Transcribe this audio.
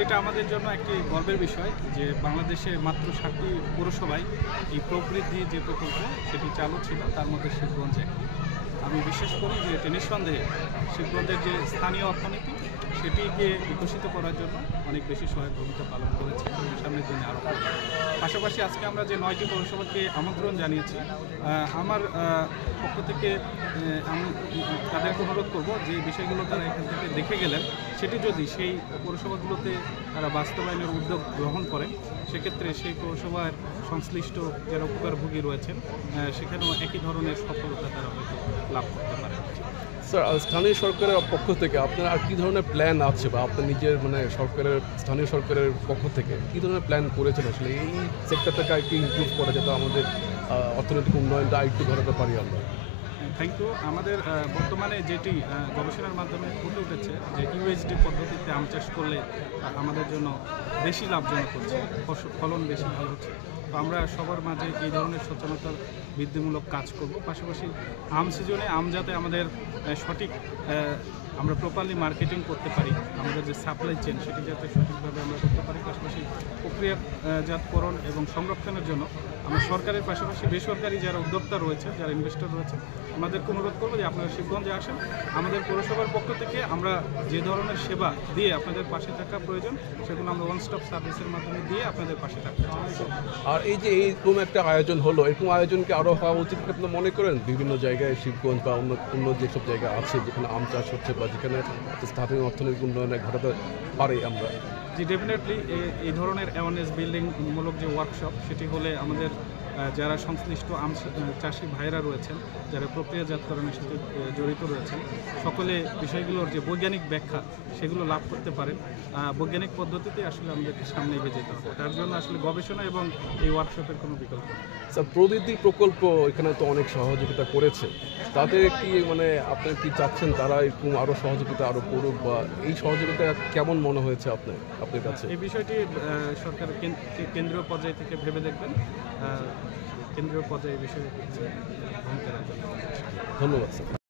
আসলে এটা আমাদের জন্য একটি গর্বের বিষয় যে বাংলাদেশে মাত্র 7টি পৌরসভায় এই প্রবৃদ্ধি যে প্রকল্প সেটি চালু ছিল, তার মধ্যে শিবগঞ্জ একটি। আমি বিশ্বাস করি যে এটি নিঃসন্দেহে শিবগঞ্জের যে স্থানীয় অর্থনীতি সেটিকে বিকশিত করার জন্য অনেক বেশি সহায়ক ভূমিকা পালন করেছে এবং সামনের দিনে আরও করবে। পাশাপাশি আজকে আমরা যে 9টি পৌরসভাকে আমন্ত্রণ জানিয়েছি, আমার পক্ষ থেকে আমি তাদেরকে অনুরোধ করব যে বিষয়গুলো তারা এখান থেকে দেখে গেলেন সেটি যদি সেই পৌরসভাগুলোতে তারা বাস্তবায়নের উদ্যোগ গ্রহণ করেন, সেক্ষেত্রে সেই পৌরসভার সংশ্লিষ্ট যারা উপকারভোগী রয়েছেন সেখানেও একই ধরনের সফলতা তারা হয়তো লাভ করতে পারে। স্যার, স্থানীয় সরকারের পক্ষ থেকে আপনার আর কী ধরনের প্ল্যান আছে বা আপনার নিজের স্থানীয় সরকারের পক্ষ থেকে কী ধরনের প্ল্যান করেছেন আসলে এই সেক্টরটাকে একটু ইমপ্রুভ করা, যাতে আমাদের অর্থনৈতিক উন্নয়নটা আরেকটু ঘটাতে পারি আমরা? Thank you. আমাদের বর্তমানে যেটি গবেষণার মাধ্যমে ফুটে উঠেছে যে ইউএসডি পদ্ধতিতে আম চাষ করলে আমাদের জন্য বেশি লাভজনক হচ্ছে, ফলন বেশি ভালো হচ্ছে। তো আমরা সবার মাঝে এই ধরনের সচেতনতার বৃদ্ধিমূলক কাজ করব। পাশাপাশি আম সিজনে আম যাতে আমাদের সঠিক আমরা প্রপারলি মার্কেটিং করতে পারি, আমাদের যে সাপ্লাই চেন সেটি যাতে সঠিকভাবে আমরা করতে পারি। পাশাপাশি প্রক্রিয়াজাতকরণ এবং সংরক্ষণের জন্য আমরা সরকারের পাশাপাশি বেসরকারি যারা উদ্যোক্তা রয়েছে, যারা ইনভেস্টর রয়েছে, আমাদেরকে অনুরোধ করবো যে আপনারা শিবগঞ্জে আসেন। আমাদের পৌরসভার পক্ষ থেকে আমরা যে ধরনের সেবা দিয়ে আপনাদের পাশে থাকা প্রয়োজন সেগুলো আমরা ওয়ান স্টপ সার্ভিসের মাধ্যমে দিয়ে আপনাদের পাশে থাকতে চাই। আর এই যে এইরকম একটা আয়োজন হলো, এরকম আয়োজনকে আরও হওয়া উচিত আপনারা মনে করেন বিভিন্ন জায়গায়, শিবগঞ্জ বা অন্য যেসব জায়গা আছে যেখানে আম চাষ হচ্ছে বা যেখানে স্থানীয় অর্থনৈতিক উন্নয়নে ঘটাতে পারে আমরা? জি, ডেফিনেটলি এই ধরনের অ্যাওয়ারনেস বিল্ডিং মূলক যে ওয়ার্কশপ সেটি হলে আমাদের যারা সংশ্লিষ্ট আম চাষি ভাইরা রয়েছেন, যারা প্রক্রিয়াজাতকরণের সাথে জড়িত রয়েছেন, সকলে বিষয়গুলোর যে বৈজ্ঞানিক ব্যাখ্যা সেগুলো লাভ করতে পারেন। বৈজ্ঞানিক পদ্ধতিতে আসলে আমাদের সামনে এগিয়ে যেতে হবে, তার জন্য আসলে গবেষণা এবং এই ওয়ার্কশপের কোনো বিকল্প নেই। স্যার, প্রবৃদ্ধি প্রকল্প এখানে তো অনেক সহযোগিতা করেছে, তাদের কি আপনার কি চাচ্ছেন তারা এরকম আরও সহযোগিতা আরও করুক, বা এই সহযোগিতা কেমন মনে হয়েছে আপনার কাছে? এই বিষয়টি সরকার কেন্দ্রীয় পর্যায় থেকে ভেবে দেখবেন, কেন্দ্রীয় পর্যায়ে এই বিষয়ে ভূমিকা রাখবেন। ধন্যবাদ স্যার।